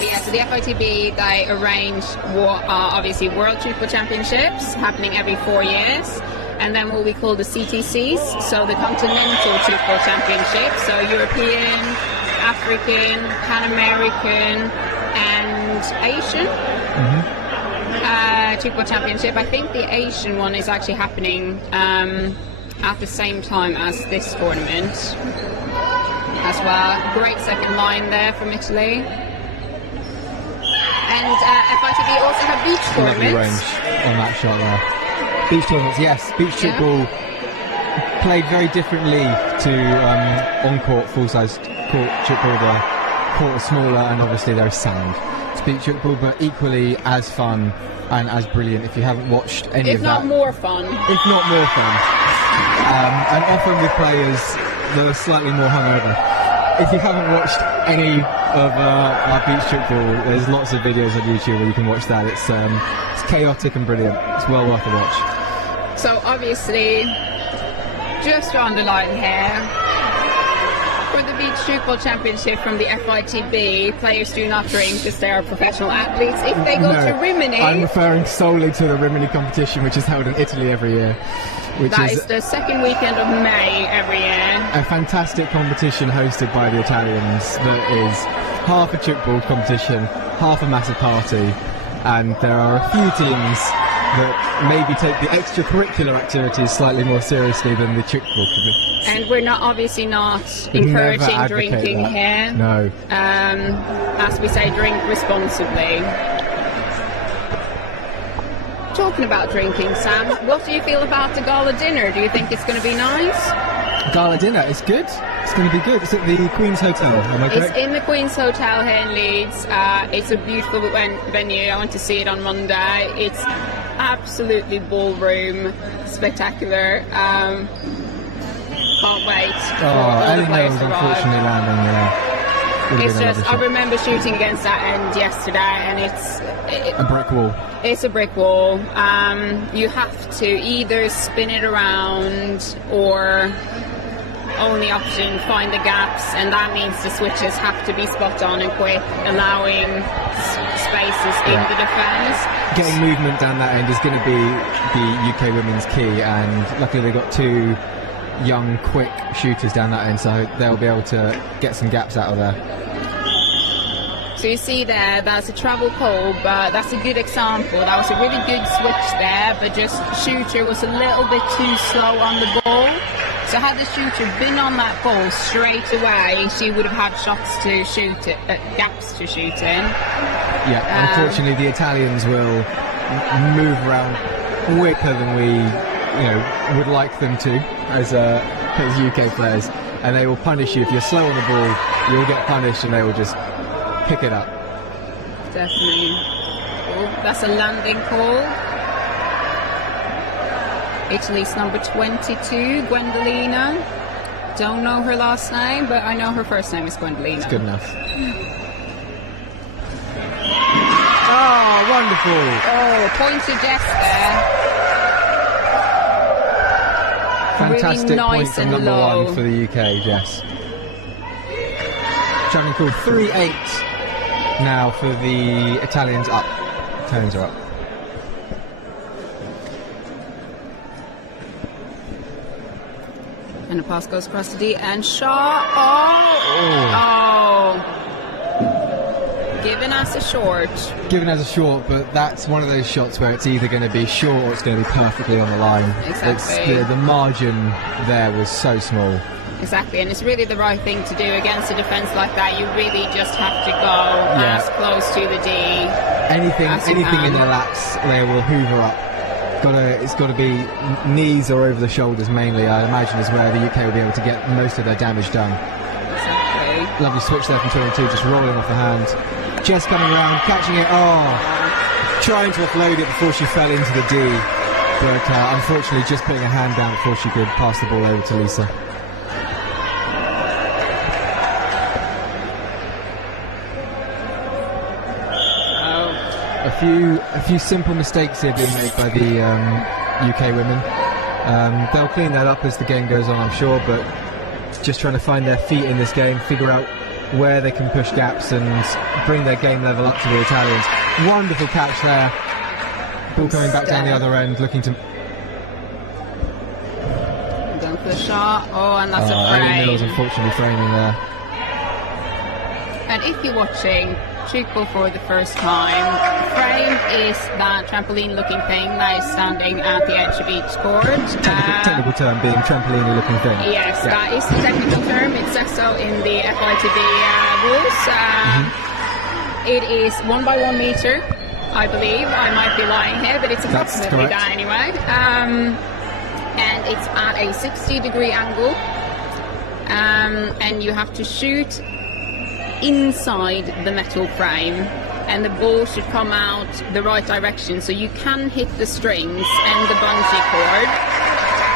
Yeah, so the FITB, they arrange what are obviously World Tchoukball Championships happening every 4 years, and then what we call the CTCs, so the Continental Tchoukball Championships, so European, African, Pan American, and Asian Tchoukball Championship. I think the Asian one is actually happening at the same time as this tournament as well. Great second line there from Italy. And FITB also have beach tournaments. Lovely range on that shot there. Beach tournaments, yes. Beach Tchoukball played very differently to on-court, full-size court Tchoukball. The court is smaller and obviously there is sand. It's beach Tchoukball, but equally as fun and as brilliant if you haven't watched any of that. If not more fun. If not more fun. And often with players that are slightly more hungover. If you haven't watched any of our beach Tchoukball, there's lots of videos on YouTube where you can watch that. It's chaotic and brilliant. It's well worth a watch. So obviously, just on the line here, for the Beach Tchoukball Championship from the FITB, players do not drink because they are professional athletes. If they go to Rimini... I'm referring solely to the Rimini competition, which is held in Italy every year. That is the second weekend of May every year. A fantastic competition hosted by the Italians that is half a Tchoukball competition, half a massive party, and there are a few teams that maybe take the extracurricular activities slightly more seriously than the Tchoukball committee. And we're not obviously not encouraging drinking here. No. As we say, drink responsibly. Talking about drinking, Sam, what do you feel about the gala dinner? Do you think it's going to be nice? Gala dinner, it's good. It's going to be good. It's at the Queen's Hotel, am I correct? It's in the Queen's Hotel here in Leeds. It's a beautiful venue. I went to see it on Monday. It's absolutely ballroom, spectacular. Can't wait for all the players to arrive. Unfortunately landing there. It's just, I remember shooting against that end yesterday, and it's a brick wall. It's a brick wall. You have to either spin it around or only option find the gaps, and that means the switches have to be spot on and quick, allowing spaces in the defence. Getting movement down that end is going to be the UK women's key, and luckily they got two young, quick shooters down that end, so they'll be able to get some gaps out of there. So you see there, that's a travel pole, but that's a good example. That was a really good switch there, but just shooter was a little bit too slow on the ball. So had the shooter been on that ball straight away, she would have had shots to shoot it, gaps to shoot in. Yeah, unfortunately the Italians will move around quicker than we would like them to as UK players, and they will punish you. If you're slow on the ball, you'll get punished and they will just pick it up. Definitely. Oh, that's a landing call. Italy's number 22, Gwendolina. Don't know her last name, but I know her first name is Gwendolina. It's good enough. Oh, wonderful. Oh, point to Jess there. Fantastic really nice point from number low. 1 for the UK, Jess. Travelling called 3-8 now for the Italians up. Italians are up. And the pass goes across the D and shot. Oh! Giving us a short. Given as a short, but that's one of those shots where it's either going to be short or it's going to be perfectly on the line. Exactly. The margin there was so small. Exactly, and it's really the right thing to do against a defence like that. You really just have to go as close to the D. Anything in their laps, they will hoover up. It's got to be knees or over the shoulders mainly, I imagine, is where the UK will be able to get most of their damage done. Exactly. Lovely switch there from 2-2, just rolling off the hand. Just coming around, catching it, trying to offload it before she fell into the D, but unfortunately just putting her hand down before she could pass the ball over to Lisa. A few simple mistakes here being made by the UK women. They'll clean that up as the game goes on, I'm sure, but just trying to find their feet in this game, figure out where they can push gaps and bring their game level up to the Italians. Wonderful catch there. Ball coming back down the other end, looking to... Going for the shot. Oh, and that's a Ellie frame. Mills unfortunately framing there. And if you're watching Tchoukball for the first time, frame is that trampoline-looking thing that is standing at the edge of each court. Technical term being trampoline-looking thing. Yes, that is the technical term. It says so in the FITB rules. It is 1 by 1 meter, I believe. I might be lying here, but it's approximately that anyway. And it's at a 60-degree angle. And you have to shoot inside the metal frame, and the ball should come out the right direction, so you can hit the strings and the bungee cord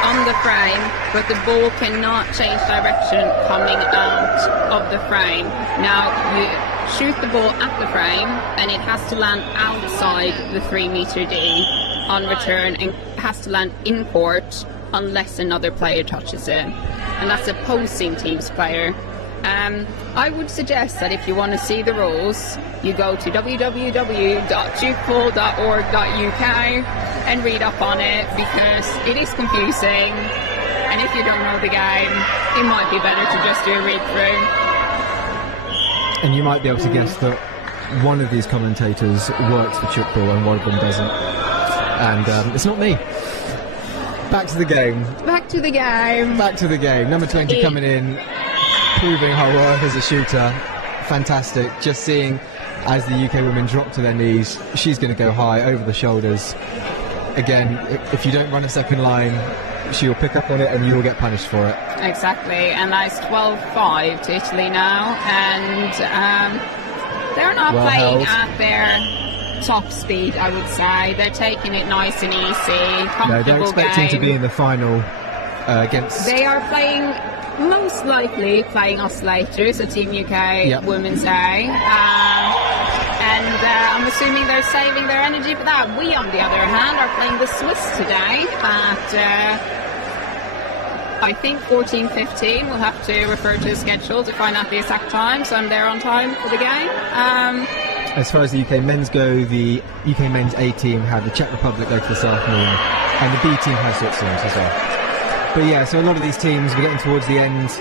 on the frame, but the ball cannot change direction coming out of the frame. Now you shoot the ball at the frame and it has to land outside the 3-meter D on return, and has to land in court unless another player touches it, and that's opposing team's player. I would suggest that if you want to see the rules, you go to www.tchoukball.org.uk and read up on it, because it is confusing, and if you don't know the game, it might be better to just do a read through. And you might be able to guess that one of these commentators works for Tchoukball and one of them doesn't. And it's not me. Back to the game. Back to the game. Back to the game. Number 20 coming in, proving her worth as a shooter. Fantastic. Just seeing as the UK women drop to their knees, she's going to go high over the shoulders. Again, if you don't run a second line, she'll pick up on it and you'll get punished for it. Exactly, and that's 12-5 to Italy now, and they're not playing at their top speed, I would say. They're taking it nice and easy, comfortable No, they're expecting to be in the final against... They are playing... most likely playing us later, so Team UK Women's A. And I'm assuming they're saving their energy for that. We, on the other hand, are playing the Swiss today at, I think, 14:15. We'll have to refer to the schedule to find out the exact time, so I'm there on time for the game. As far as the UK men's go, the UK men's A team have the Czech Republic later this afternoon, and the B team has Switzerland as well. But yeah, so a lot of these teams, we're getting towards the end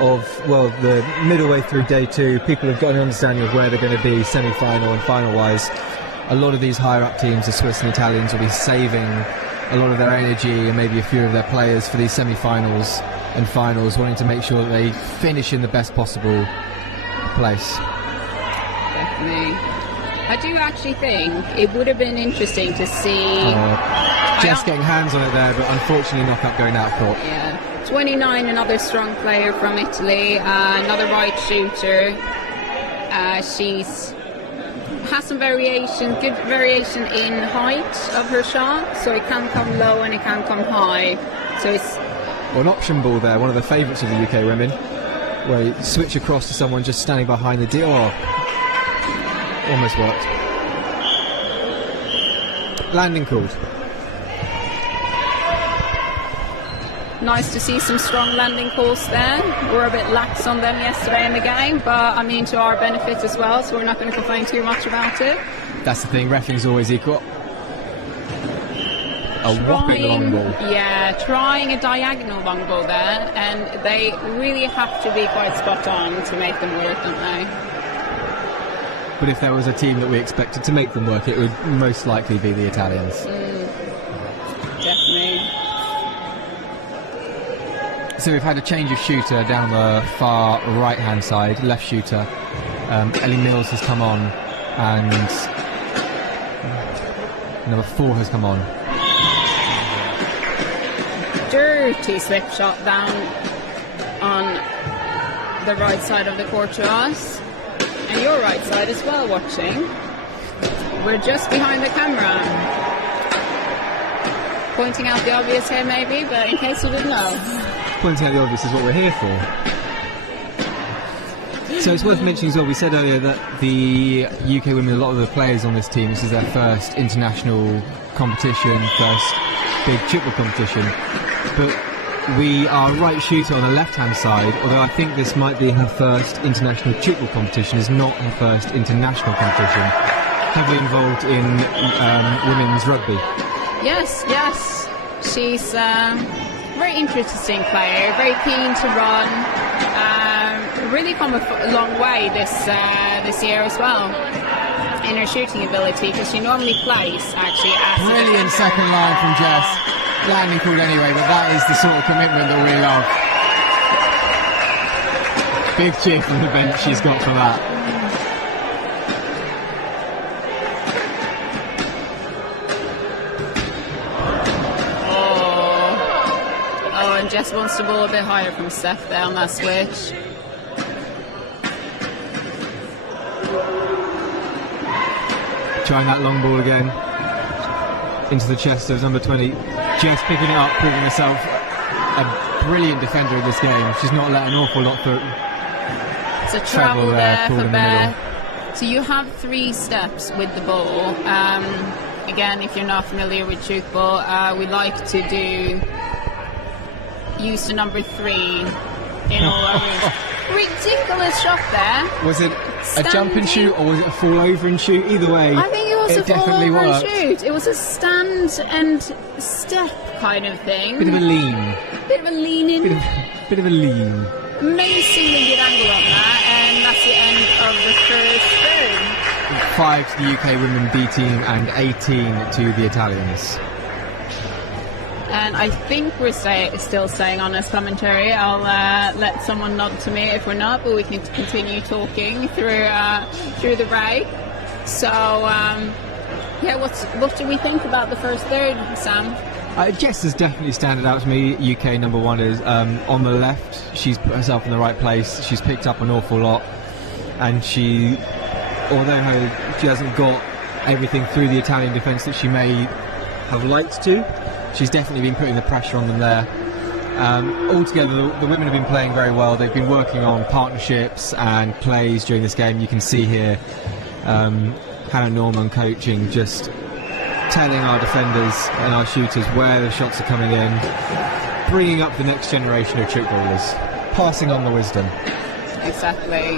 of, well, the middle way through day 2. People have got an understanding of where they're going to be semi-final and final-wise. A lot of these higher-up teams, the Swiss and Italians, will be saving a lot of their energy and maybe a few of their players for these semi-finals and finals, wanting to make sure that they finish in the best possible place. Definitely. I do actually think it would have been interesting to see... Jess getting hands on it there, but unfortunately knock-up going out of court. Yeah. 29, another strong player from Italy, another right shooter. She's has some variation, good variation in height of her shot, so it can come low and it can come high. So it's... Well, an option ball there, one of the favourites of the UK women, where you switch across to someone just standing behind the D. Oh, almost worked. Landing called. Nice to see some strong landing calls there. We're a bit lax on them yesterday in the game, but I mean to our benefit as well, so we're not going to complain too much about it. That's the thing, reffing's always equal. Whopping long ball. Yeah, trying a diagonal long ball there, and they really have to be quite spot on to make them work, don't they? But if there was a team that we expected to make them work, it would most likely be the Italians. Definitely. So we've had a change of shooter down the far right-hand side, left shooter. Ellie Mills has come on, and number 4 has come on. Dirty slip shot down on the right side of the court to us. And your right side as well, watching. We're just behind the camera. Pointing out the obvious here maybe, but in case you didn't know. Pointing out the obvious is what we're here for. So it's worth mentioning as well, we said earlier that the UK women, a lot of the players on this team, this is their first international competition, first big Tchoukball competition. But we are right shooter on the left-hand side, although I think this might be her first international Tchoukball competition, is not her first international competition. Heavily involved in women's rugby. Yes. She's a very interesting player, very keen to run. Really come a long way this year as well in her shooting ability, because she normally plays actually as brilliant second line from Jess. Landing called anyway, but that is the sort of commitment that we love. Big cheer from the bench she's got for that. Oh, and Jess wants the ball a bit higher from Steph there on that switch. Trying that long ball again into the chest of number 20. Jess picking it up, proving herself a brilliant defender in this game. She's not let an awful lot for it's a travel there for the Beth. So you have 3 steps with the ball. Again, if you're not familiar with Tchoukball, we like to use the number 3 in all our moves. Ridiculous shot there. Was it a jump and shoot, or was it a fall over and shoot? Either way, I think it was a fall definitely over worked. and shoot. It was a stand and step kind of thing. Bit of a lean. Bit of a lean in. Bit of a lean. Amazingly good angle on that, and that's the end of the first third. 5 to the UK women B team and 18 to the Italians. And I think we're still staying on this commentary. I'll let someone nod to me if we're not, but we can continue talking through the break. So, what do we think about the first third, Sam? Jess has definitely standed out to me. UK number 1 is on the left. She's put herself in the right place. She's picked up an awful lot, and although she hasn't got everything through the Italian defence that she may have liked to, she's definitely been putting the pressure on them there. Altogether, the women have been playing very well. They've been working on partnerships and plays during this game. You can see here Hannah Norman coaching, just telling our defenders and our shooters where the shots are coming in, bringing up the next generation of Tchoukballers, passing on the wisdom. Exactly.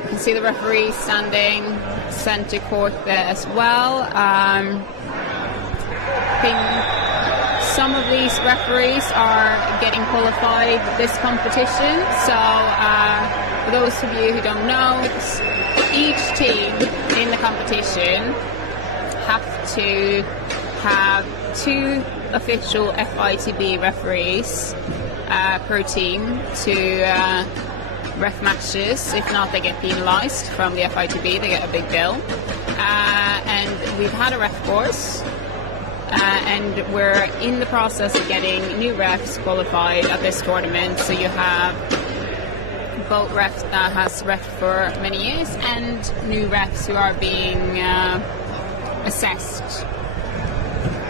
You can see the referee standing centre court there as well. I think some of these referees are getting qualified this competition. So for those of you who don't know, each team in the competition have to have 2 official FITB referees per team to ref matches. If not, they get penalised from the FITB. They get a big bill. And we've had a ref course. And we're in the process of getting new refs qualified at this tournament. So you have both refs that has ref for many years and new refs who are being assessed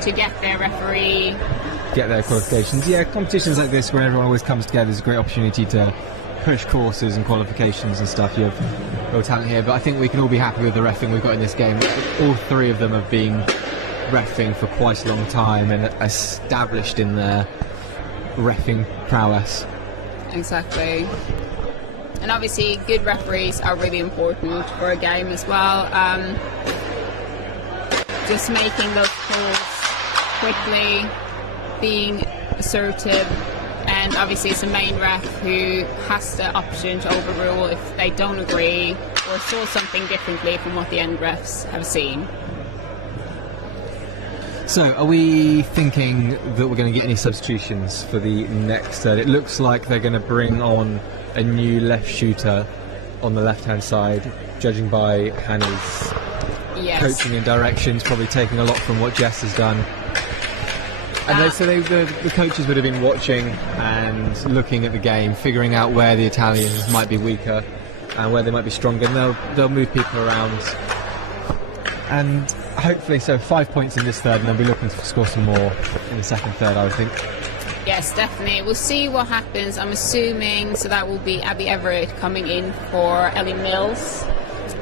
to get their referee. Get their qualifications. Yeah, competitions like this where everyone always comes together is a great opportunity to push courses and qualifications and stuff. You have real talent here, but I think we can all be happy with the reffing we've got in this game. All 3 of them have been reffing for quite a long time and established in their reffing prowess. Exactly. And obviously good referees are really important for a game as well. Just making those calls quickly, being assertive, and obviously it's the main ref who has the option to overrule if they don't agree or saw something differently from what the end refs have seen. So, are we thinking that we're going to get any substitutions for the next third? It looks like they're going to bring on a new left shooter on the left-hand side, judging by Hannah's coaching and directions, probably taking a lot from what Jess has done. And the coaches would have been watching and looking at the game, figuring out where the Italians might be weaker and where they might be stronger, and they'll move people around. And hopefully, 5 points in this third, and they'll be looking to score some more in the second third, I would think. Yes, definitely. We'll see what happens. I'm assuming that will be Abby Everett coming in for Ellie Mills,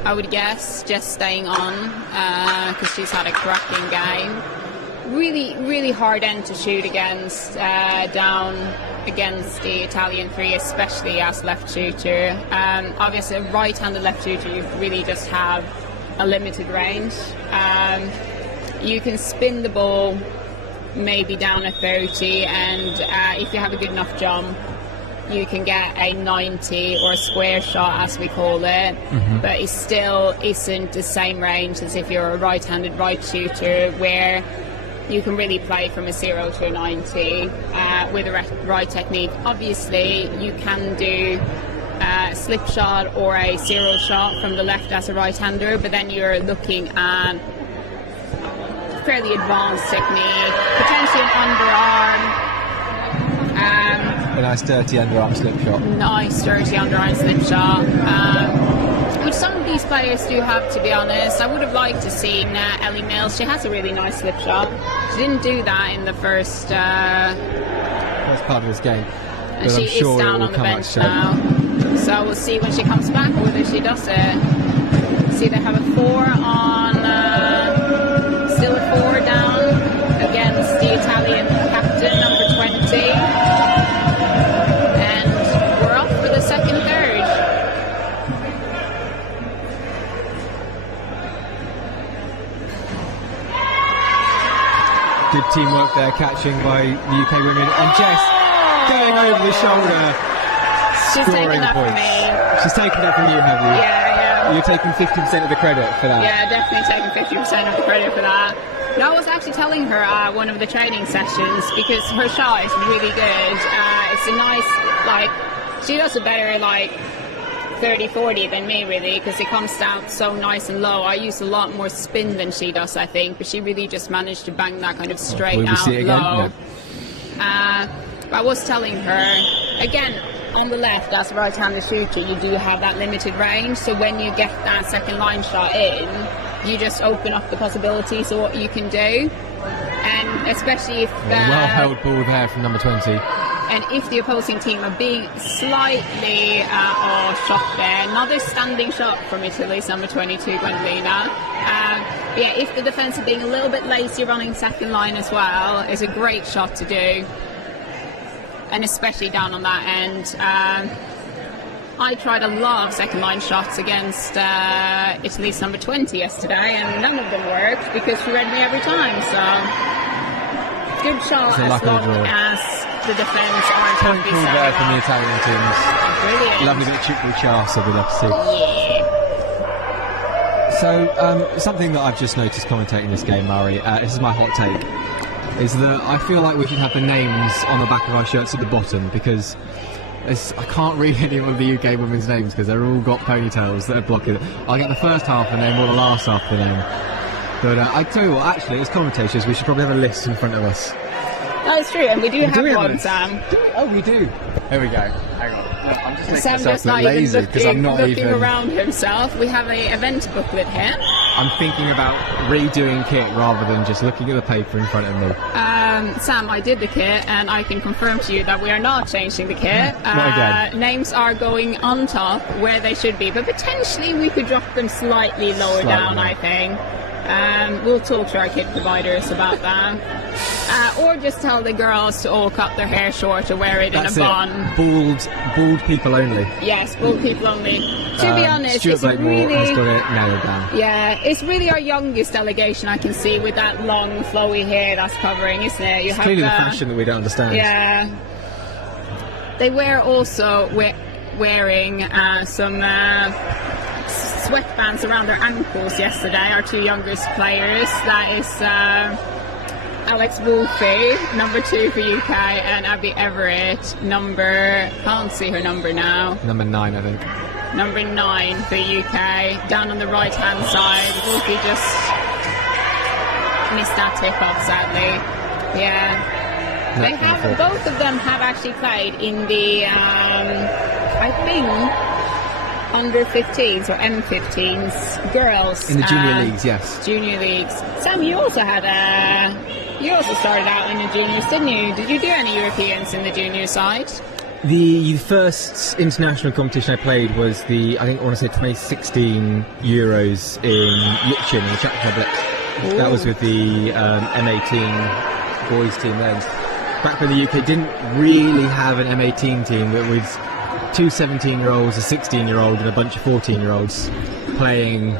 I would guess, just staying on because she's had a cracking game. really hard end to shoot against, down against the Italian three, especially as left shooter. Obviously, a right-handed left shooter, you really just have a limited range. You can spin the ball maybe down a 30, and if you have a good enough jump, you can get a 90 or a square shot, as we call it, but it still isn't the same range as if you're a right-handed right shooter, where you can really play from a 0 to a 90 with the right technique. Obviously, you can do a slip shot or a 0 shot from the left as a right-hander, but then you're looking at fairly advanced technique, potentially an underarm. A nice dirty underarm slip shot. Nice dirty underarm slip shot. Which some of these players do have, to be honest. I would have liked to see Ellie Mills. She has a really nice slip shot. She didn't do that in the first part of this game. And she is down on the bench now. So we'll see when she comes back whether she does it. See, they have a 4 on, still a 4 down against the Italian captain, number 20. And we're off for the second third. Good teamwork there, catching by the UK women. And Jess going over the shoulder. She's taking that points. from me. She's taken that from you, have you? Yeah. You're taking 50% of the credit for that. Yeah, definitely taking 50% of the credit for that. No, I was actually telling her one of the training sessions, because her shot is really good. It's a nice, she does a better 30-40 than me, really, because it comes down so nice and low. I use a lot more spin than she does, I think, but she really just managed to bang that kind of straight out low. But I was telling her, again, on the left, as a right-handed shooter, you do have that limited range, so when you get that second line shot in, you just open up the possibilities of what you can do. And especially if well held ball there from number 20. And if the opposing team are being slightly shot there, another standing shot from Italy's number 22, Gwendolina. If the defence are being a little bit lazy running second line as well, it's a great shot to do. And especially down on that end. I tried a lot of second line shots against Italy's number 20 yesterday, and none of them worked because she read me every time. So good shot as long as the defence aren't happy. Point there from the Italian teams. Brilliant. Lovely bit of Tchoukball chance, I would love to see. Yeah. So something that I've just noticed commentating this game, Murray, this is my hot take, is that I feel like we should have the names on the back of our shirts at the bottom, because I can't read any of the UK women's names because they're all got ponytails that are blocking it. I'll get the first half and then the last half of the name. But I tell you what, actually, as commentators, we should probably have a list in front of us. That's true, and we do have one, Sam. Oh, we do. Here we go. Hang on. No, I'm just making Sam just not lazy even looking around himself. We have an event booklet here. I'm thinking about redoing kit rather than just looking at the paper in front of me. Sam, I did the kit, and I can confirm to you that we are not changing the kit. Not again. Names are going on top where they should be, but potentially we could drop them slightly lower down, I think. We'll talk to our kit providers about that. Or just tell the girls to all cut their hair short or wear it in a bun. Bald people only. Yes, bald people only. To be honest, Stuart it's Blakemore really... has got it nailed down. Yeah, it's really our youngest delegation, I can see, with that long, flowy hair that's covering, isn't it? It's clearly the fashion that we don't understand. Yeah. They were also wearing some sweatbands around their ankles yesterday, our two youngest players. That is Alex Wolfe, number 2 for UK, and Abby Everett, can't see her number now. Number 9, I think. Number 9 for UK, down on the right hand side. Wolfe just missed that tip off, sadly. Yeah. Both of them have actually played in the, I think, under 15s or M15s girls. In the junior leagues, yes. Junior leagues. Sam, you also started out in the juniors, didn't you? Did you do any Europeans in the junior side? The first international competition I played was I want to say 2016 Euros in Lichtenstein in the Czech Republic. That was with the M18 boys team then. Back when the UK didn't really have an M18 team, it was 2 17-year-olds, a 16-year-old and a bunch of 14-year-olds playing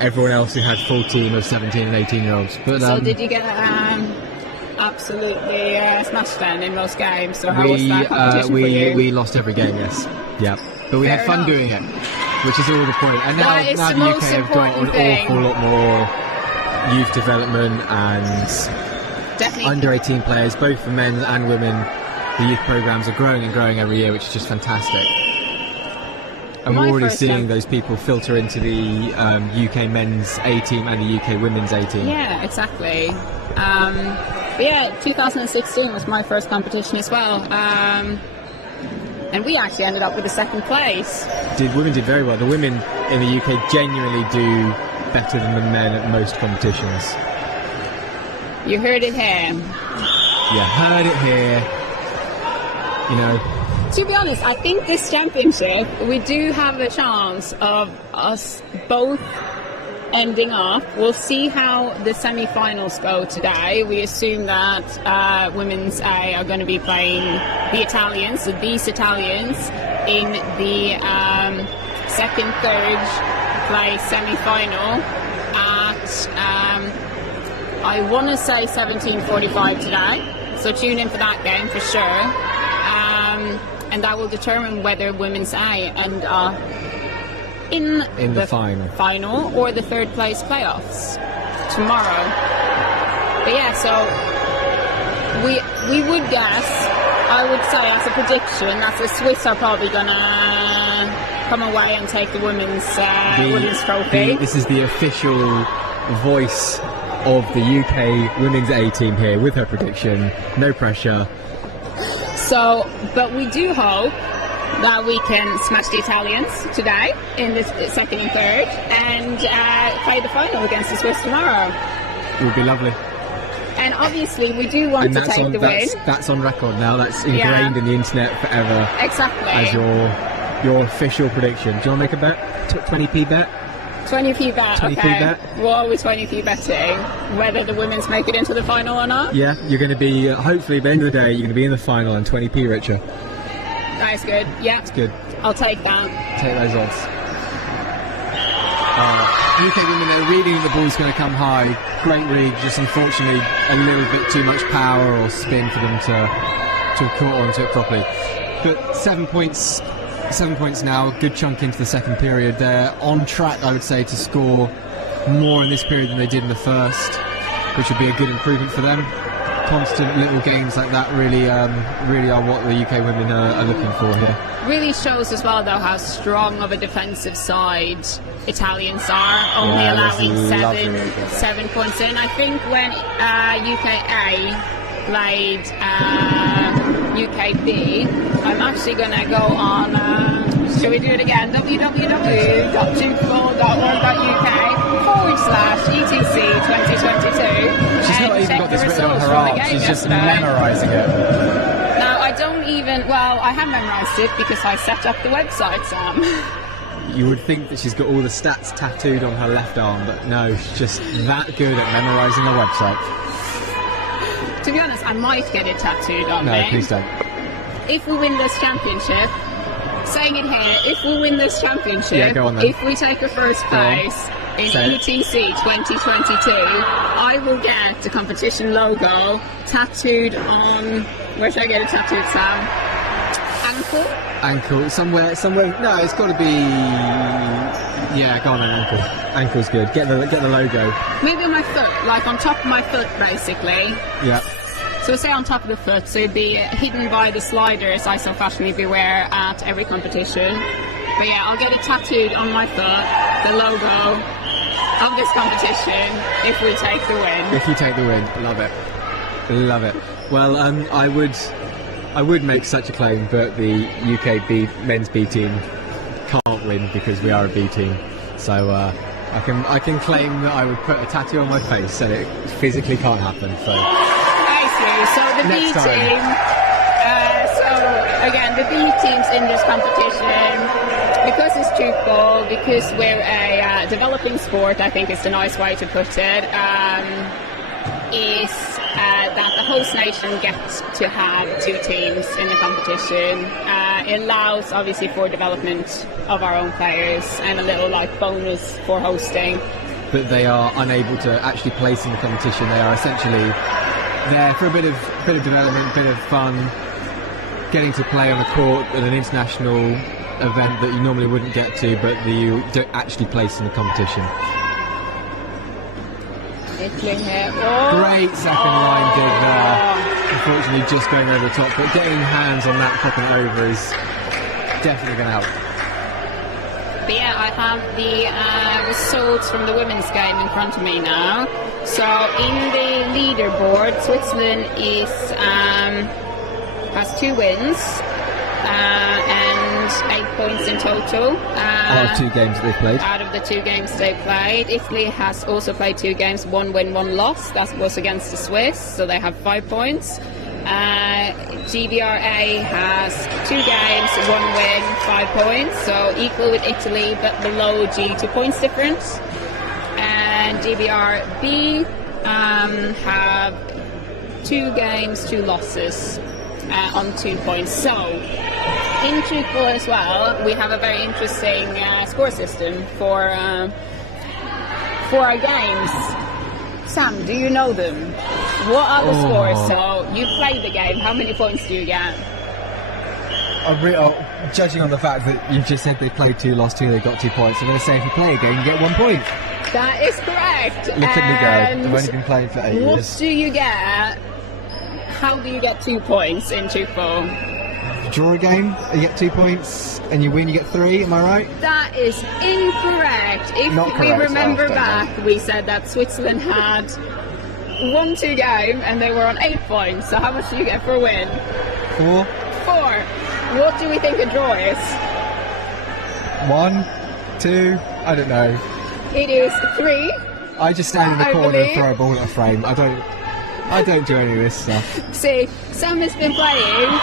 everyone else who had full team of 17 and 18-year-olds. But so did you get absolutely smashed then in most games? So how was that competition for you? We lost every game, yes. Yeah. But we had fun doing it, which is all the point. And now the UK have got an awful lot more youth development and under 18 players, both for men and women. The youth programmes are growing and growing every year, which is just fantastic. And we're already seeing those people filter into the UK men's A team and the UK women's A team. Yeah, exactly. But yeah, 2016 was my first competition as well. And we actually ended up with the second place. Women did very well. The women in the UK genuinely do better than the men at most competitions. You heard it here. You heard it here. You know. To be honest, I think this championship, we do have a chance of us both ending up. We'll see how the semi-finals go today. We assume that women's A are going to be playing the Italians, so these Italians in the second, third place semi-final at I want to say 17:45 today. So tune in for that game for sure. And that will determine whether women's A end up in the final or the third place playoffs tomorrow. But yeah, so we would guess, I would say as a prediction, that the Swiss are probably gonna come away and take the women's trophy. This is the official voice of the UK women's A team here with her prediction. No pressure. So, but we do hope that we can smash the Italians today in the second and third and play the final against the Swiss tomorrow. It would be lovely. And obviously we do want to take the win. That's on record now. That's ingrained in the internet forever. Exactly. As your official prediction. Do you want to make a bet? 20p bet? 20p bet, 20p okay. bet. We're always 20p betting whether the women's make it into the final or not. Yeah, you're going to be, hopefully by the end of the day, you're going to be in the final and 20p richer. That is good, yeah. It's good. I'll take that. Take those odds. UK women, they're reading the ball's going to come high. Great read, just unfortunately a little bit too much power or spin for them to have caught onto it properly. But 7 points now, a good chunk into the second period. They're on track, I would say, to score more in this period than they did in the first, which would be a good improvement for them. Constant little games like that really are what the UK women are looking for here. Really shows as well, though, how strong of a defensive side Italians are, only allowing 7 points in. I think when UKA played UKB, I'm actually going to go on, shall we do it again, www.tchoukball.org.uk/ETC 2022. She's not even got this written on her arm, she's just memorising it. Now, I don't even, well, I have memorised it because I set up the website, Sam. You would think that she's got all the stats tattooed on her left arm, but no, she's just that good at memorising a website. To be honest, I might get it tattooed on me. No, please don't. If we win this championship, saying it here, if we win this championship, go on then. if we take a first place in ETC 2022, I will get the competition logo tattooed on, where should I get it tattooed, Sam? Ankle, somewhere. No, it's got to be. Yeah, go on then, ankle. Ankle's good. Get the logo. Maybe on my foot, like on top of my foot, basically. Yeah. So say on top of the foot, so it'd be hidden by the sliders I so fashionably wear at every competition. But yeah, I'll get it tattooed on my foot, the logo of this competition, if we take the win. If you take the win, love it. Well, I would make such a claim, but the UK men's B team can't win because we are a B team. So I can claim that I would put a tattoo on my face, and it physically can't happen. So. So the B team. So again, the B teams in this competition, because it's Tchoukball, tchoukball, because we're a developing sport, I think is the nice way to put it, is that the host nation gets to have 2 teams in the competition. It allows, obviously, for development of our own players and a little bonus for hosting. But they are unable to actually place in the competition. They are essentially there for a bit of development, bit of fun, getting to play on the court at an international event that you normally wouldn't get to, but you don't actually place in the competition. Great second line dig there. Unfortunately, just going over the top, but getting hands on that, popping it over is definitely going to help. But yeah, I have the results from the women's game in front of me now. So in the leaderboard, Switzerland has 2 wins and 8 points in total. Out of 2 games that they've played. Out of the 2 games they've played. Italy has also played 2 games, 1 win, 1 loss. That was against the Swiss, so they have 5 points. GBRA has 2 games, 1 win, 5 points, so equal with Italy, but below G2 points difference. And GBRB have 2 games, 2 losses on 2 points. So in Tchoukball as well, we have a very interesting score system for our games. Sam, do you know them? What are the scores? So you play the game. How many points do you get? Judging on the fact that you've just said they played 2, lost 2, they got 2 points, I'm going to say if you play a game, you get 1 point. That is correct. Look at me go. I've only been playing for 8 years. What do you get? How do you get 2 points in Tchoukball? Draw a game, you get 2 points, and you win, you get 3, am I right? That is incorrect. If we remember back, we said that Switzerland had won 2 games and they were on 8 points. So how much do you get for a win? 4. 4. What do we think a draw is? 1, 2, I don't know. It is 3. I just stand in the corner and throw a ball at a frame. I don't do any of this stuff. See, Sam has been playing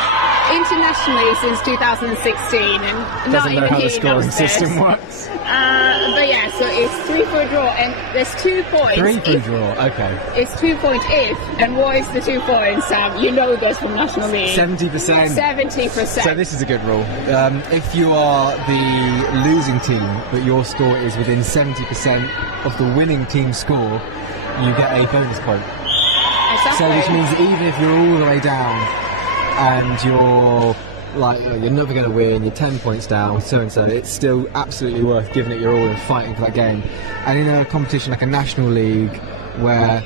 internationally since 2016 and not Doesn't even know how the he scoring knows this. system works. But yeah, so it's 3 for a draw and there's 2 points. 3 for a draw, okay. It's 2 points if, and what is the 2 points, Sam? You know this from National League. 70%. 70%. So this is a good rule. If you are the losing team, but your score is within 70% of the winning team's score, you get a bonus point. Exactly. So which means that even if you're all the way down and you're never going to win, you're 10 points down, so and so, it's still absolutely worth giving it your all and fighting for that game. And in a competition like a national league where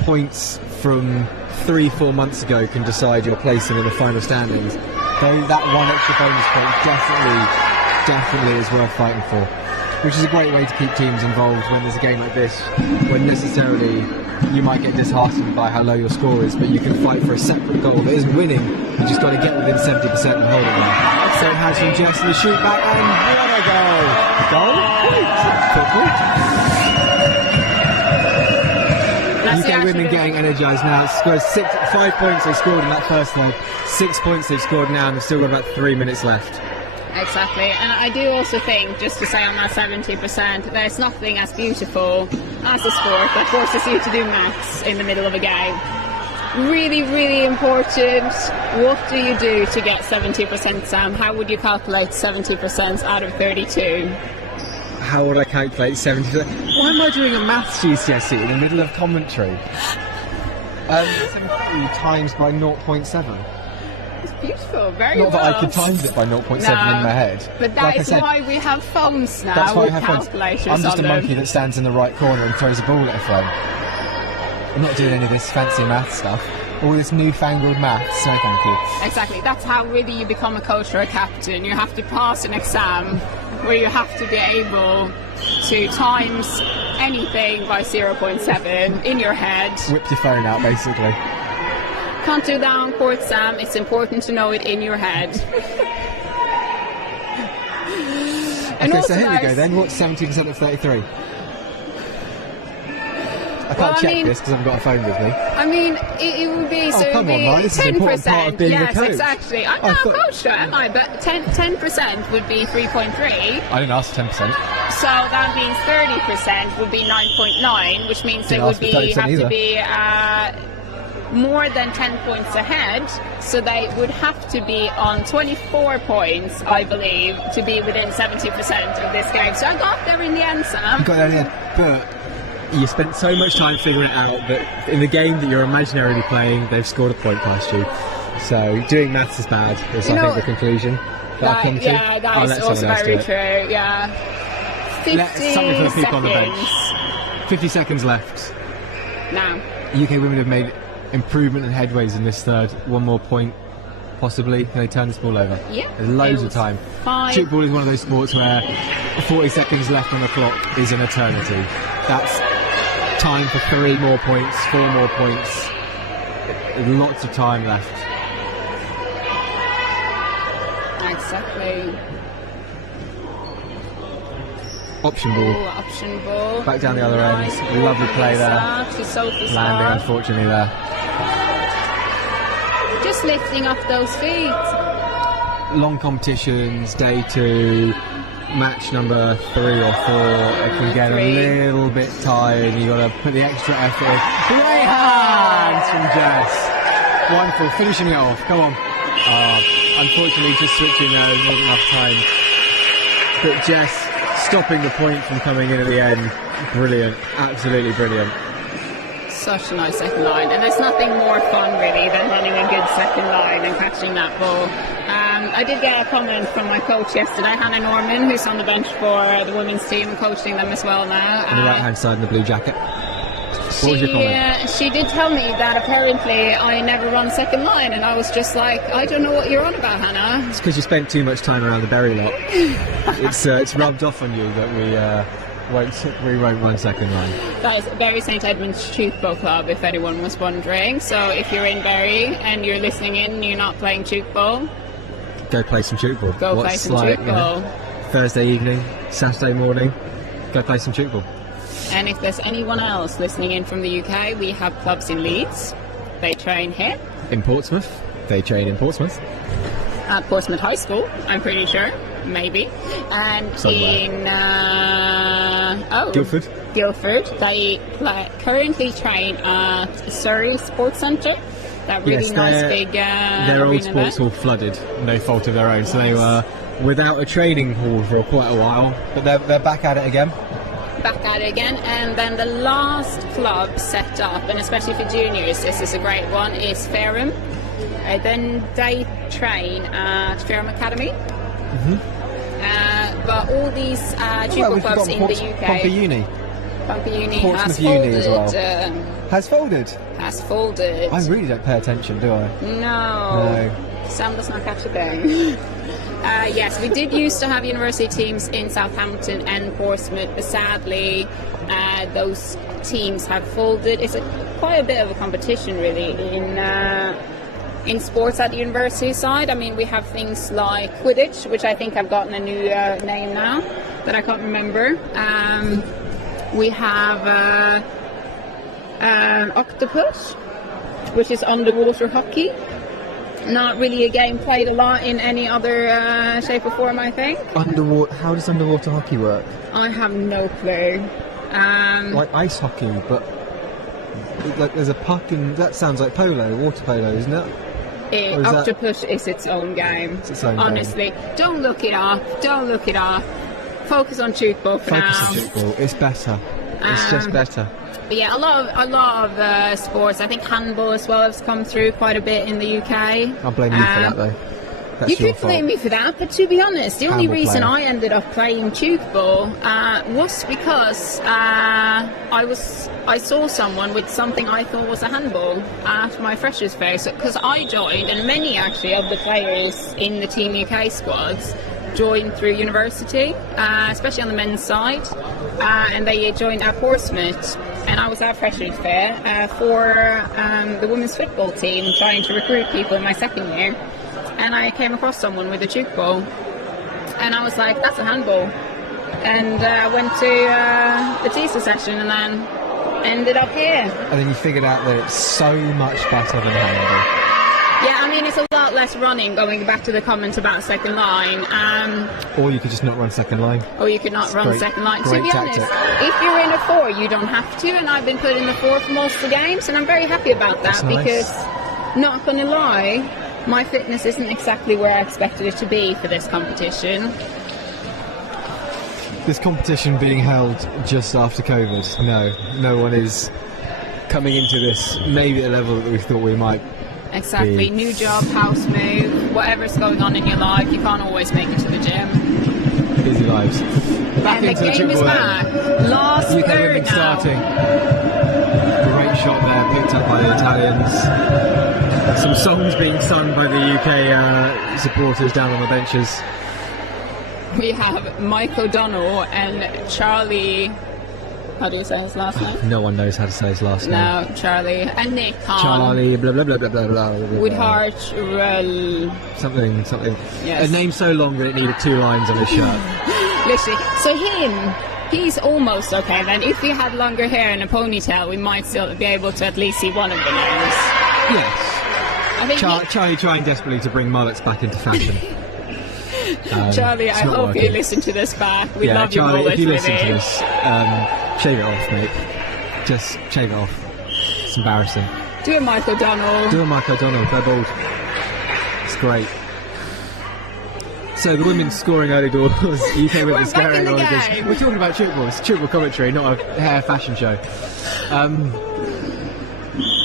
points from 3-4 months ago can decide your placing in the final standings, though that 1 extra bonus point definitely is worth fighting for. Which is a great way to keep teams involved when there's a game like this, when necessarily you might get disheartened by how low your score is, but you can fight for a separate goal that isn't winning. You just got to get within 70% and hold it there. So it has from Jess the shoot back, and what a goal! Goal? UK women getting energised now. Scores 5 points they scored in that first leg, 6 points they've scored now, and they've still got about 3 minutes left. Exactly, and I do also think, just to say on that 70%, there's nothing as beautiful as a sport that forces you to do maths in the middle of a game. Really, really important. What do you do to get 70%, Sam? How would you calculate 70% out of 32? How would I calculate 70%? Why am I doing a maths GCSE in the middle of commentary? 70 times by 0.7. It's beautiful, very Not well. that I could times it by 0.7 in my head. But that is why we have phones now with calculators on them. I'm just a monkey that stands in the right corner and throws a ball at a frame. I'm not doing any of this fancy math stuff. All this newfangled maths, no thank you. Exactly, that's how really you become a coach or a captain. You have to pass an exam where you have to be able to times anything by 0.7 in your head. Whip your phone out, basically. Can't do that on court, Sam. It's important to know it in your head. Okay, so here we go then. What's 70% of 33? I can't check this because I've got a phone with me. I mean, it would be Oh, come on, Mark, this is an important part of being a Yes, coach. exactly. I'm not a coach, am I? But 10% would be 3.3. I didn't ask for 10%. So that means 30% would be 9.9, which means they Didn't would ask for 30% have to either. be more than 10 points ahead. So they would have to be on 24 points, I believe, to be within 70% of this game. So I got there in the end, Sam. You got that in, but you spent so much time figuring it out that in the game that you're imaginarily playing, they've scored a point past you. So doing maths is bad, is I think the conclusion that I come to. Yeah, that I'll is let also someone else do very it. true, yeah. 50 Something for the people on the seconds. bench. 50 seconds left. Now. UK women have made improvement and headways in this third. One more point, possibly. Can they turn this ball over? Yeah. There's loads It of was time. 5. Tchoukball is one of those sports where 40 seconds left on the clock is an eternity. That's time for 3 more points, 4 more points. There's lots of time left. Exactly. Option ball. Oh, option ball. Back down the other Nice end. ball Lovely from play there. Lisa to Sophie Landing, Starr. unfortunately, there. Just lifting up those feet. Long competitions, day 2, match number 3 or 4. It can get 3. a little bit tired. You've got to put the extra effort in. Great hands from Jess. Wonderful, finishing it off. Come on. Unfortunately, just switching there, there wasn't enough time. But Jess stopping the point from coming in at the end. Brilliant, absolutely brilliant. Such a nice second line, and there's nothing more fun really than running a good second line and catching that ball. I did get a comment from my coach yesterday, Hannah Norman, who's on the bench for the women's team and coaching them as well now. On the right hand side in the blue jacket. What was your comment? She did tell me that apparently I never run second line, and I was just like, I don't know what you're on about, Hannah. It's because you spent too much time around the berry lot. It's rubbed off on you that we won't run second line. That is Bury St Edmunds Tchoukball Club, if anyone was wondering. So if you're in Bury and you're listening in and you're not playing Tchoukball, Go play some Tchoukball. go play some Tchoukball. Thursday evening, Saturday morning, go play some Tchoukball. And if there's anyone else listening in from the UK, we have clubs in Leeds. They train here. In Portsmouth, they train in Portsmouth. At Portsmouth High School, I'm pretty sure. Maybe. And Somewhere. in Guildford. they currently train at Surrey Sports Centre. That really Yes, nice their- big Their old arena sports there. hall flooded, no fault of their own, so they were without a training hall for quite a while, but they're back at it again. Back at it again. And then the last club set up, and especially for juniors, this is a great one, is Fareham. Then they train at Fareham Academy. But all these Tchoukball clubs in the UK, Pompey Uni Pompey Uni Portsmouth has Uni folded. as well. has folded. Has folded. I really don't pay attention, do I? No. Sam does not catch a thing. Yes, we did used to have university teams in Southampton and Portsmouth, but sadly those teams have folded. It's quite a bit of a competition really in sports at the university side. I mean, we have things like Quidditch, which I think have gotten a new name now that I can't remember. We have Octopus, which is underwater hockey. Not really a game played a lot in any other shape or form, I think. Underwater. How does underwater hockey work? I have no clue. Like ice hockey, but like there's a puck, and that sounds like polo, water polo, isn't it? Or is that- Octopus is its own game. It's its own game. Honestly, don't look it up. Don't look it up. Focus on Tchoukball for Focus now. on Tchoukball. It's better. It's just better. But yeah, a lot of sports. I think handball as well has come through quite a bit in the UK. I'll blame you for that though. That's You your could blame fault. me for that, but to be honest, the only Handball reason player. I ended up playing Tchoukball was because I saw someone with something I thought was a handball at my freshers' fair. Because I joined, and many actually of the players in the Team UK squads joined through university, especially on the men's side, and they joined at Portsmouth. And I was at freshers' fair for the women's football team, trying to recruit people in my second year. And I came across someone with a Tchoukball, and I was like, that's a handball. And I went to the teaser session, and then ended up here. And then you figured out that it's so much better than handball. Yeah, I mean, it's a lot less running, going back to the comment about second line. Or you could just not run second line. Or you could not run great, second line. To great be tactic. honest, if you're in a 4, you don't have to, and I've been put in the 4 for most of the games, and I'm very happy about that. That's nice. Because, not going to lie, my fitness isn't exactly where I expected it to be for this competition. This competition being held just after COVID. No one is coming into this maybe at a level that we thought we might. Exactly. New job, house move, whatever's going on in your life, you can't always make it to the gym. Busy lives. Back And the into the game is Tchoukball. back. Last UK third women now. starting. Great shot there, picked up by the Italians. Some songs being sung by the UK supporters down on the benches. We have Mike O'Donnell and Charlie. How do you say his last name? No one knows how to say his last name. No, Charlie and Nick Hahn. Charlie, blah blah blah blah blah blah. Woodhart, Something. Yes. A name so long that it needed 2 lines on his shirt. literally. So he's almost okay then. If he had longer hair and a ponytail, we might still be able to at least see one of the names. Yes. I think Charlie trying desperately to bring mullets back into fashion. Charlie, it's I not hope working. you listen to this back. We love your Charlie, mullet, if you listen really. to this, shave it off, mate. Just shave it off. It's embarrassing. Do a Mike O'Donnell. Do a Mike O'Donnell, they're bald. It's great. So the women scoring early doors, UK women We're back scoring in the early doors. game. We're talking about Tchoukball. It's Tchoukball commentary, not a hair fashion show.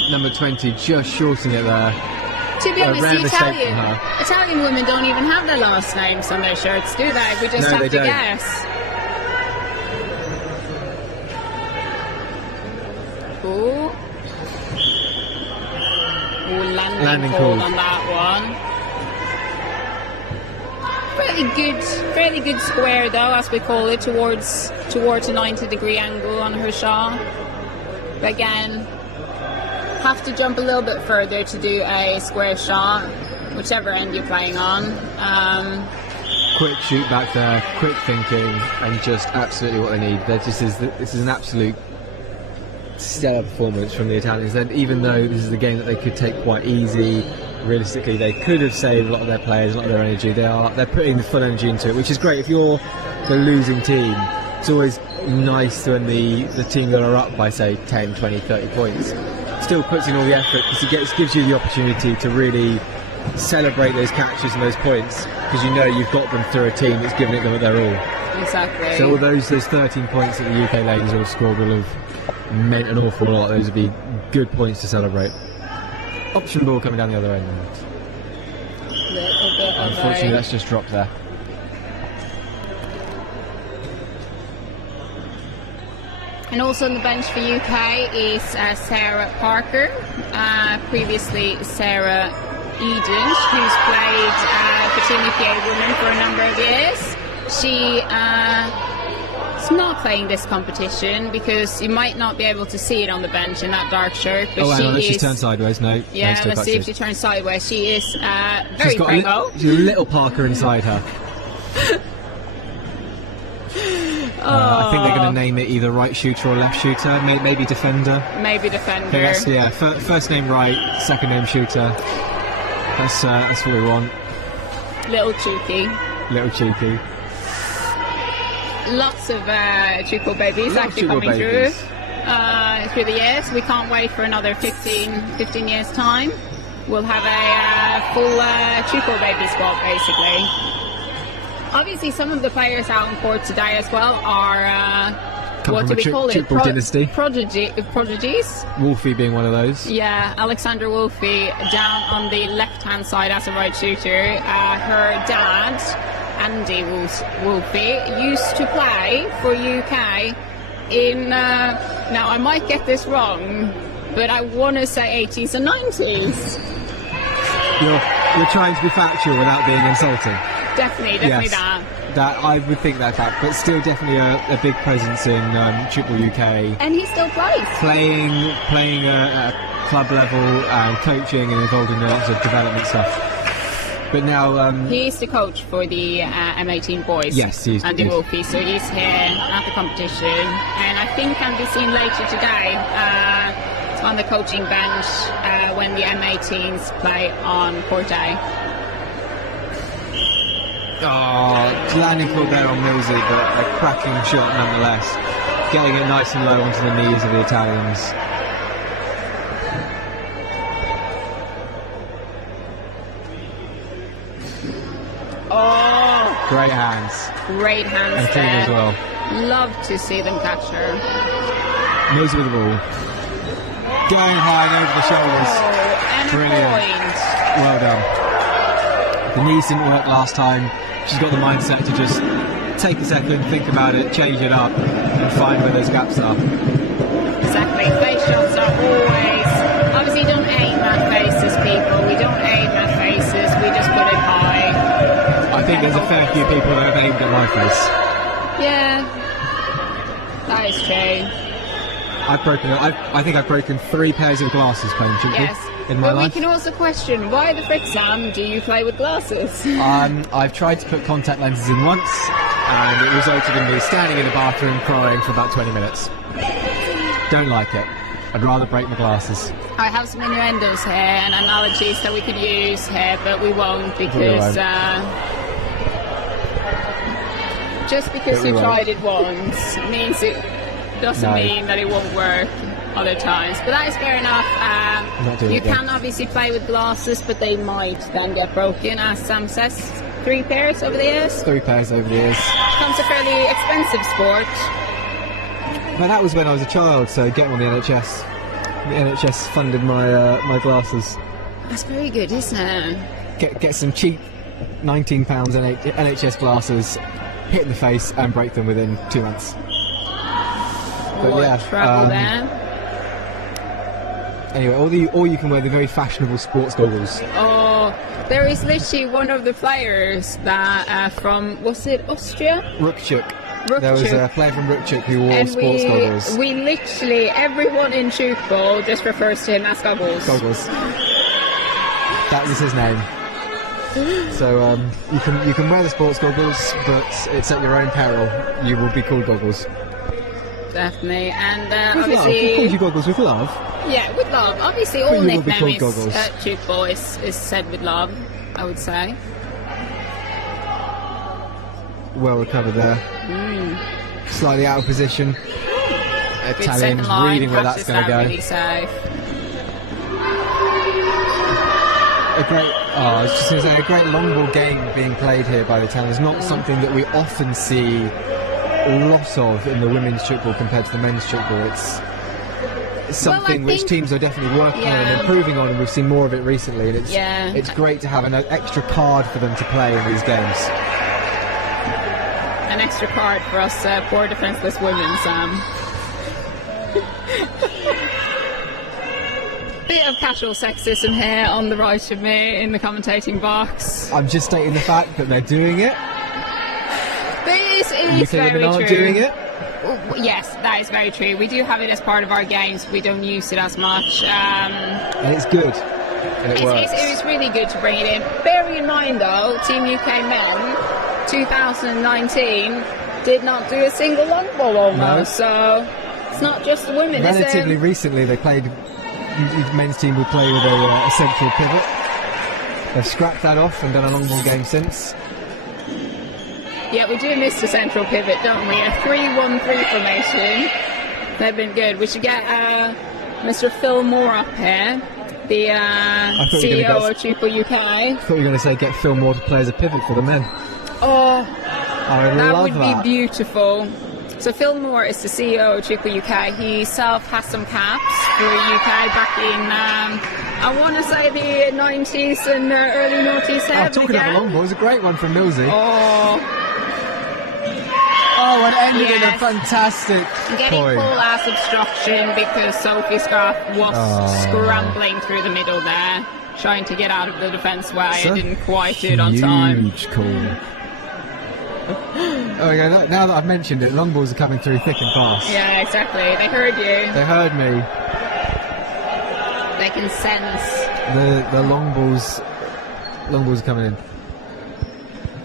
Number 20, just shorting it there. To be honest, rare the mistake from her. Italian women don't even have their last names on their shirts, do they? We just No, have they to don't. guess. Ooh. Ooh, landing call on that one. Fairly good square though, as we call it, towards a 90-degree angle on her shot. But again, have to jump a little bit further to do a square shot, whichever end you're playing on. Quick shoot back there, quick thinking, and just absolutely what they need. This is an absolute stellar performance from the Italians. And even though this is a game that they could take quite easy, realistically they could have saved a lot of their players, a lot of their energy. They're putting the full energy into it, which is great. If you're the losing team, it's always nice when the team that are up by say 10, 20, 30 points still puts in all the effort, because it gives you the opportunity to really celebrate those catches and those points, because you know you've got them through a team that's given it them at their all. Exactly. So all those 13 points that the UK ladies all scored will have meant an awful lot. Those would be good points to celebrate. Option ball coming down the other end. Little bit of Unfortunately, that's just dropped there. And also on the bench for UK is Sarah Parker, previously Sarah Eden, who's played for Team UK Women for a number of years. She is not playing this competition because you might not be able to see it on the bench in that dark shirt. But Hang on, let's she just turn sideways. No. Yeah, no, let's see if she turns sideways. She is very She's got bravo. she's a little Parker inside her. I think they're going to name it either right shooter or left shooter, maybe defender. Maybe defender. Yeah, first name right, second name shooter. That's what we want. Little cheeky. Little cheeky. Lots of Tchoukball babies Lots actually of coming babies. through the years. We can't wait for another 15 years time. We'll have a full Tchoukball baby squad basically. Obviously, some of the players out on court today as well are what do we call it? Tchoukball dynasty. Prodigies. Wolfie being one of those. Yeah, Alexandra Wolfie down on the left-hand side as a right shooter. Her dad, Andy Wolfie, used to play for UK in, now I might get this wrong, but I want to say 80s and 90s. You're trying to be factual without being insulting. Definitely Yes. That I would think that fact, but still definitely a big presence in Tchoukball UK. And he still plays. Playing at club level, coaching and involved in lots of development stuff. But now, he is the coach for the M18 boys. Yes, he's and the Wolfies, so he's here at the competition, and I think can be seen later today on the coaching bench when the M18s play on court day. Oh, landing call there on Millsy, but a cracking shot nonetheless. Getting it nice and low onto the knees of the Italians. Oh, Great hands. great hands And clean there. as well. Love to see them catch her. Millsy with the ball. Going high and over the shoulders. Oh, and Brilliant. a point. Well done. The knees didn't work last time. She's got the mindset to just take a second, think about it, change it up, and find where those gaps are. Exactly. Face shots are always. Obviously, don't aim at faces, people. We don't aim at faces. We just put it high. I think there's a fair few people that have aimed at my face. Yeah, that is true. I think I've broken 3 pairs of glasses playing Tchoukball Yes. in my But life. we can also question, why the frick, Sam, do you play with glasses? I've tried to put contact lenses in once, and it resulted in me standing in the bathroom crying for about 20 minutes. Don't like it. I'd rather break my glasses. I have some innuendos here and analogies that we could use here, but we won't because just because But we you won't. tried it once means it doesn't No. mean that it won't work other times. But that is fair enough. Not doing You it, yeah. can obviously play with glasses, but they might then get broken, as Sam says. 3 pairs over the years. 3 pairs over the years. Becomes a fairly expensive sport. But that was when I was a child, so getting on the NHS. The NHS funded my glasses. That's very good, isn't it? Get some cheap £19 NHS glasses, hit in the face, and break them within 2 months. But What yeah, trouble there. Anyway, or you can wear the very fashionable sports goggles. Oh, there is literally one of the players that from, was it Austria? Rukchuk. There was a player from Rukchuk who wore And sports goggles. we literally, everyone in Tchoukball just refers to him as goggles. Goggles. That was his name. So you can wear the sports goggles, but it's at your own peril. You will be called goggles. Definitely, and With love. obviously, We called you goggles with love. yeah, with love. Obviously, all But you will be nicknames called goggles. at Tchoukball is said with love, I would say. Well recovered there. Slightly out of position. Good Italians second line, reading where that's catches going to go. that really safe. I was just going to say, a great long ball game being played here by the Italians. Not something that we often see lots of in the women's Tchoukball compared to the men's Tchoukball. It's something which think- teams are definitely working on Yeah. and improving on, and we've seen more of it recently. And Yeah. it's great to have an extra card for them to play in these games. An extra card for us poor defenceless women, Sam. Bit of casual sexism here on the right of me in the commentating box. I'm just stating the fact that they're doing it. This UK is very women aren't true. doing it. Yes, that is very true. We do have it as part of our games. We don't use it as much. And it's good. And it works. It was really good to bring it in. Bearing in mind, though, Team UK Men 2019 did not do a single long ball almost. So it's not just the women. Relatively It's, recently, they played. The men's team will play with a central pivot. They've scrapped that off and done a long ball game since. yeah, we do miss the central pivot, don't we? A 3-1-3 formation. They've been good. We should get Mr. Phil Moore up here, the thought you were CEO gonna of Tchoukball UK. I thought you were going to say get Phil Moore to play as a pivot for the men. Oh, I that love would that. be beautiful. So Phil Moore is the CEO of Tchoukball UK. He himself has some caps for UK back in, I want to say the 90s and early noughties. Talking of a long ball, it was a great one from Millsy. Oh, and ended in a yes. fantastic getting point. full ass obstruction because Sophie Scarf was scrambling through the middle there, trying to get out of the defence way and didn't quite do it on time. Huge call. Okay, now that I've mentioned it, long balls are coming through thick and fast. Yeah, exactly. They heard you. They heard me. They can sense. The long balls Long balls are coming in.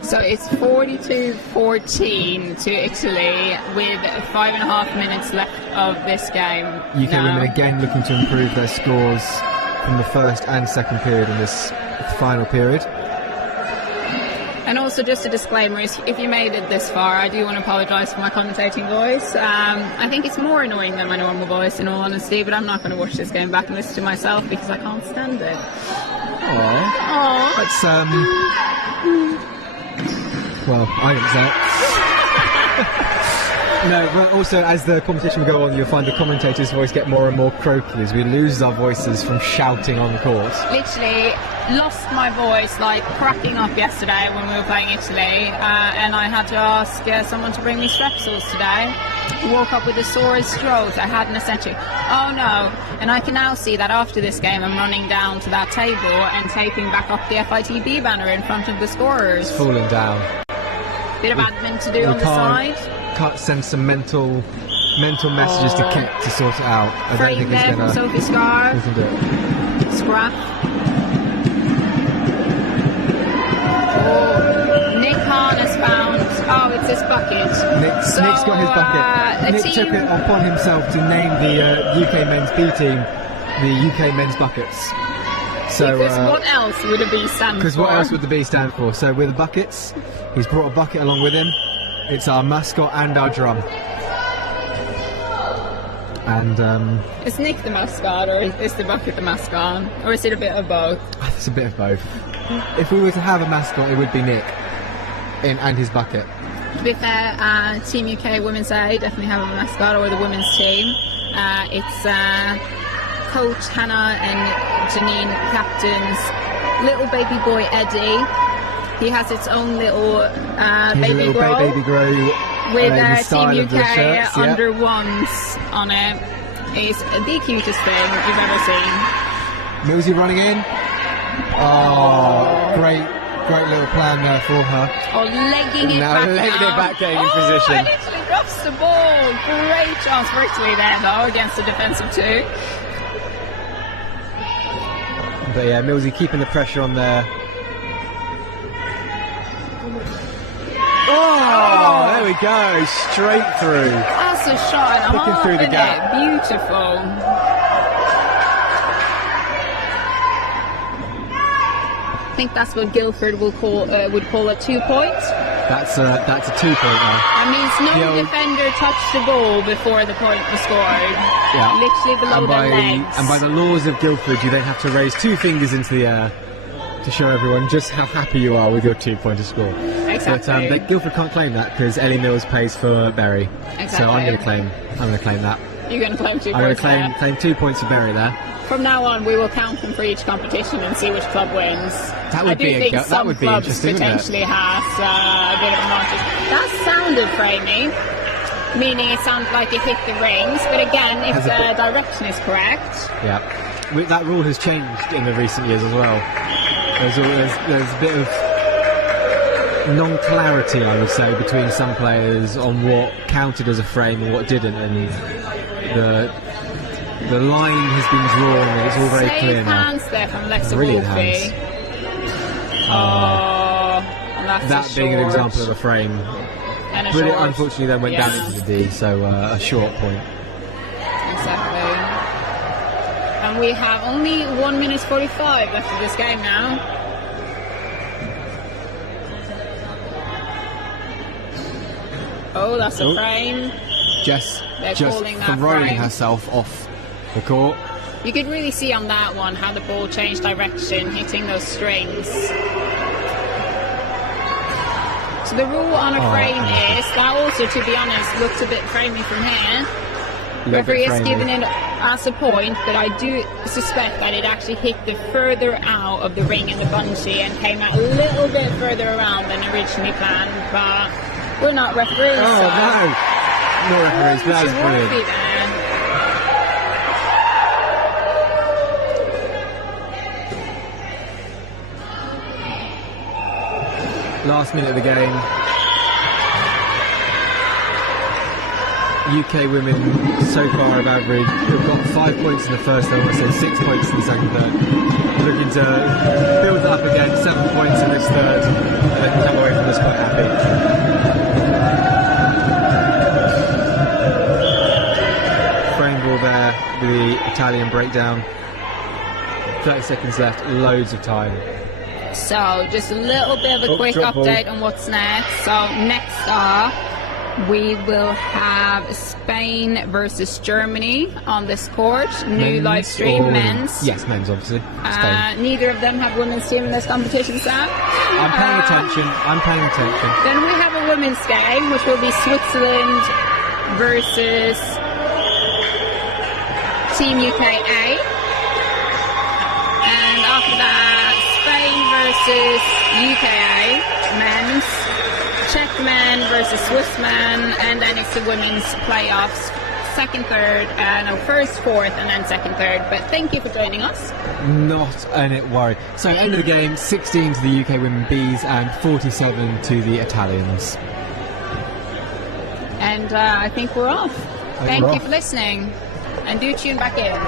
So it's 42-14 to Italy with 5.5 minutes left of this game. UK women again looking to improve their scores from the first and second period in this final period. And also, just a disclaimer, if you made it this far, I do want to apologise for my commentating voice. I think it's more annoying than my normal voice, in all honesty, but I'm not going to watch this game back and listen to myself because I can't stand it. Aww. That's, well, I didn't say it. No, but also as the competition will go on, you'll find the commentator's voice get more and more croaky as we lose our voices from shouting on court. Literally lost my voice like cracking up yesterday when we were playing Italy, and I had to ask someone to bring me Strepsils today. Woke up with the sorest throat I hadn't essentially. Oh no! And I can now see that after this game I'm running down to that table and taping back up the FITB banner in front of the scorers. It's falling down. Bit of admin to do on the side. Can't send some mental messages to Kit to sort it out. I don't think he's going to. Sophie Scar. He can do it. Scrap. Oh, Nick Hahn has found. Oh, it's his bucket. Nick's got his bucket. Nick took it upon himself to name the UK men's B team the UK men's buckets. So, because what else would a B stand for? Because what else would the B stand for? So with the buckets, he's brought a bucket along with him. It's our mascot and our drum. And is Nick the mascot, or is the bucket the mascot, or is it a bit of both? It's a bit of both. If we were to have a mascot, it would be Nick and his bucket. To be fair, Team UK Women's A definitely have a mascot, or the women's team. It's Coach Hannah and Janine captains little baby boy Eddie. He has its own little baby grow with Team UK under ones on it. It's the cutest thing you've ever seen. Millsy running in. Oh, great little plan there for her. Oh, legging it back getting in position. And Italy drops the ball. Great chance for Italy there, though, against the defensive two. But yeah, Millsy keeping the pressure on there. Oh, there we go, straight through. That's a shot and a half, through the gap. Beautiful. I think that's what Guildford would call a 2 point. That's a 2 point now. That means no defender touched the ball before the point was scored. Yeah. Literally below their legs. And by the laws of Guildford, you then have to raise 2 fingers into the air to show everyone just how happy you are with your 2-pointer score. Exactly. But Guildford can't claim that because Ellie Mills pays for Berry. Exactly. So I'm going to claim that. You're going to claim 2 points. I'm going to claim 2 points for Berry there. From now on, we will count them for each competition and see which club wins. That would be interesting. Potentially has a bit of a margin. That sounded framey, meaning it sounded like it hit the rings. But again, if the direction is correct. Yeah, that rule has changed in the recent years as well. There's a bit of non-clarity, I would say, between some players on what counted as a frame and what didn't, and the line has been drawn and it's all very clear now. Hands there from Alexa Brilliant Wolfe. hands. That being an example of a frame. And a Brilliant, short. unfortunately then went down into the D, so a short point. Exactly. And we have only 1 minute 45 left of this game now. Oh, that's a frame. Jess They're just calling that throwing frame. herself off the court. You could really see on that one how the ball changed direction, hitting those strings. So the rule on a frame is, that also, to be honest, looks a bit framey from here. Referee has given it as a point, but I do suspect that it actually hit the further out of the ring in the bungee and came out a little bit further around than originally planned, but we're not referees. Oh, so no! Not referees, but that was brilliant. Last minute of the game. UK women so far have averaged, we've got 5 points in the first third, I said 6 points in the second third. Looking to build that up again, 7 points in this third, and then come away from this quite happy. Frame ball there with the Italian breakdown. 30 seconds left, loads of time. So just a little bit of a quick drop ball. update on what's next. So next up, we will have Spain versus Germany on this court. New Men's live stream, or men's. Yes, men's obviously. Spain. Neither of them have women's team in this competition, Sam. I'm paying attention. I'm paying attention. Then we have a women's game, which will be Switzerland versus Team UKA. And after that, Spain versus UKA, men's. Czech men versus Swiss men, and then it's the women's playoffs, first, fourth, and then second, third. But thank you for joining us. Not any worry. So end of the game, 16 to the UK women Bs and 47 to the Italians. And I think we're off. Thank we're you off. for listening, and do tune back in.